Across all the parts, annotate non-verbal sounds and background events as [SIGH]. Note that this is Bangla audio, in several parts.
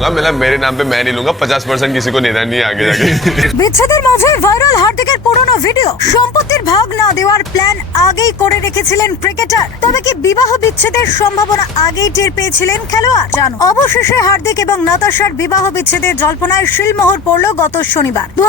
लूंगा मतलब मेरे नाम पे मैं नहीं लूंगा पचास परसेंट किसी को देना नहीं है आगे जाके [LAUGHS] বিচ্ছেদের মাঝে ভাইরাল হার্দিকের পুরনো ভিডিও সম্পত্তির ভাগ না দেওয়ার প্ল্যান আগেই করে রেখেছিলেন ক্রিকেটার তবে কি বিবাহ বিচ্ছেদের সম্ভাবনা আগেই টের পেয়েছিলেন খেলোয়াড় জানো অবশেষে হার্দিক এবং নাতাশার বিবাহ বিচ্ছেদের জল্পনায় শিলমোহর পড়ল গত শনিবার দু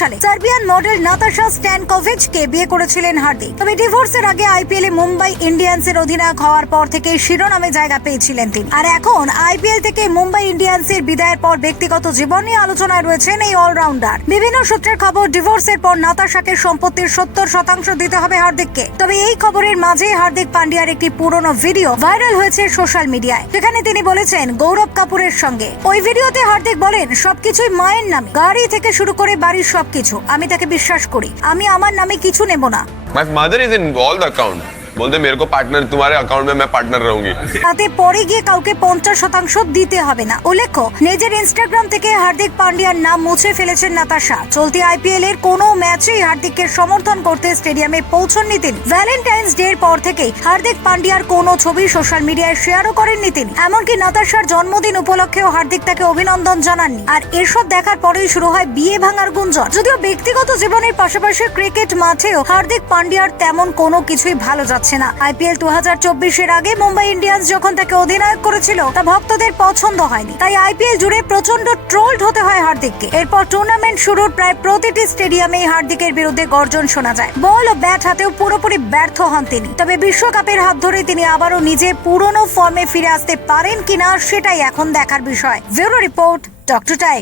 সালে সার্বিয়ান মডেল নাতাশা স্ট্যানকোভিচ কে বিয়ে করেছিলেন হার্দিক তবে ডিভোর্সের আগে আইপিএল এ মুম্বাই ইন্ডিয়ান্সের অধিনায়ক হওয়ার পর থেকে শিরোনামে জায়গা পেয়েছিলেন তিনি আর এখন আইপিএল থেকে মুম্বাই এনসির বিদায়ের পর ব্যক্তিগত জীবন নিয়ে আলোচনায় রয়েছেন এই অলরাউন্ডার। বিভিন্ন সূত্রের খবর, ডিভোর্সের পর নাতাশাকে সম্পত্তির সত্তর শতাংশ দিতে হবে হার্দিককে। তবে এই খবরের মাঝে হার্দিক পান্ডিয়ার একটি পুরনো ভিডিও ভাইরাল হয়েছে সোশ্যাল মিডিয়ায়। যেখানে তিনি বলেছেন, গৌরব কাপুরের সঙ্গে। ওই ভিডিওতে হার্দিক বলেন, সবকিছুই মায়ের নামে। গাড়ি থেকে শুরু করে বাড়ির সবকিছু। আমি তাকে বিশ্বাস করি। আমি আমার নামে কিছু নেব না। My mother is in all the account বলতে মেরে পার্টনার তোমার অ্যাকাউন্ট মে পার্টনার রহুঙ্গি। তাতে পরে গিয়ে কাউকে পঞ্চাশ শতাংশ দিতে হবে না। উল্লেখ্য, নিজের ইনস্টাগ্রাম থেকে হার্দিক পান্ডিয়ার নাম মুছে ফেলেছেন নাতাশা। চলতি আইপিএল এর কোনো ম্যাচেই হার্দিককে সমর্থন করতে স্টেডিয়ামে পৌঁছন নিতিন ভ্যালেন্টাইন্স ডে এর পর থেকেই হার্দিক পান্ডিয়ার কোনো ছবি সোশ্যাল মিডিয়ায় শেয়ারও করেন তিনি। এমনকি নাতাশার জন্মদিন উপলক্ষেও হার্দিক তাকে অভিনন্দন জানাননি। আর এসব দেখার পরেই শুরু হয় বিয়ে ভাঙার গুঞ্জন। যদিও ব্যক্তিগত জীবনের পাশাপাশি ক্রিকেট মাঠেও হার্দিক পান্ডিয়ার তেমন কোনো কিছুই ভালো যাচ্ছে না। আইপিএল দু হাজার চব্বিশের আগে মুম্বাই ইন্ডিয়ান্স যখন তাকে অধিনায়ক করেছিল, তা ভক্তদের পছন্দ হয়নি। তাই আইপিএল জুড়ে প্রচণ্ড ট্রোলড হতে হয় হার্দিককে। এরপর টুর্নামেন্ট শুরুর প্রায় প্রতিটি স্টেডিয়ামে হার্দিকের বিরুদ্ধে গর্জন শোনা যায়। বল ও ব্যাট হাতেও পুরোপুরি ব্যর্থ হন তিনি। তবে বিশ্বকাপের হাত ধরে তিনি আবারও নিজে পুরনো ফর্মে ফিরে আসতে পারেন কিনা, সেটাই এখন দেখার বিষয়। Bureau report, doctor time.